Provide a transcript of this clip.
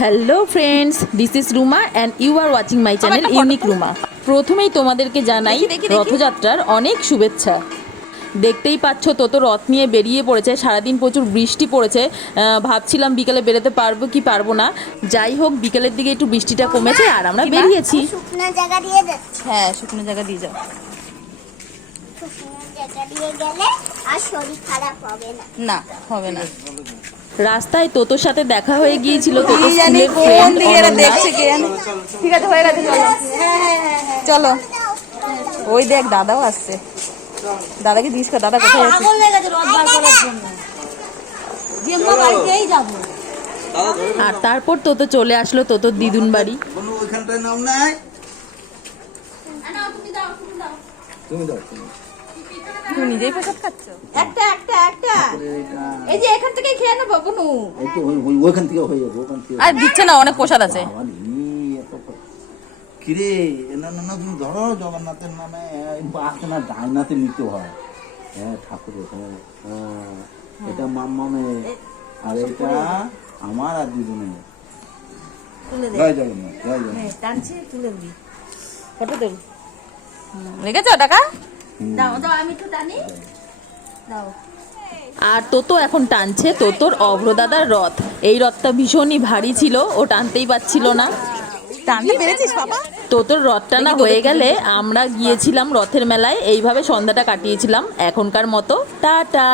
Hello friends, this is Ruma and you are watching my channel unique Ruma. প্রথমেই তোমাদেরকে জানাই রথযাত্রার অনেক শুভেচ্ছা। দেখতেই পাচ্ছ তো রথ নিয়ে বেরিয়ে পড়েছে। সারাদিন প্রচুর বৃষ্টি পড়েছে, ভাবছিলাম বিকেলে বেরোতে পারবো কি পারবো না। যাই হোক, বিকেলের দিকে একটু বৃষ্টিটা কমেছে আর আমরা বেরিয়েছি। শুকনো জায়গা দিয়ে যাচ্ছি। হ্যাঁ, শুকনো জায়গা দিয়ে যাও। শুকনো জায়গা দিয়ে গেলে আর শরীর খারাপ হবে না। না, হবে না। রাস্তায় তোতোর সাথে দেখা হয়ে গিয়েছিল। তোতো স্কুলের ফ্রেন্ড অনন্যা। ঠিক আছে, হয়ে গেছে, চলো চলো। ওই দেখ, দাদাও আসছে। দাদাকে দিস কর, দাদা কোথায় আছে? আর তারপর তোতো চলে আসলো তোতোর দিদুন বাড়ি। ওইখানটায় নাম নাই, তুমি নিজেই প্রসাদ খাচ্ছ? একটা এই যে এখান থেকে খেয়ে নেবো বুনু। ওইখান থেকে হয়ে যাবে, ওখান থেকে। আর দিচ্ছে না, অনেক প্রসাদ আছে। কিরে, না না না, তুমি ধরো জগন্নাথের নামে আসে না, ডাইনাতে নিতে হয়। হ্যাঁ, ঠাকুরের। হ্যাঁ, এটা মাম্মামে আর এটা আমার আর দুজনে। জয় জগন্নাথ, জয় জগন্নাথ। টানছে, তুলে দিবি। ফটো তুল। রেখেছো টাকা? দাও দাও, আমি একটু টানি। দাও। আর তোতো এখন টানছে তোতোর অভ্রদাদার রথ। এই রথটা ভীষণই ভারী ছিল, ও টানতেই পারছিল না। টানতে পেরেছিস বাবা? তোতোর রথ টানা হয়ে গেলে আমরা গিয়েছিলাম রথের মেলায়। এইভাবে সন্ধ্যাটা কাটিয়েছিলাম। এখনকার মতো টাটা।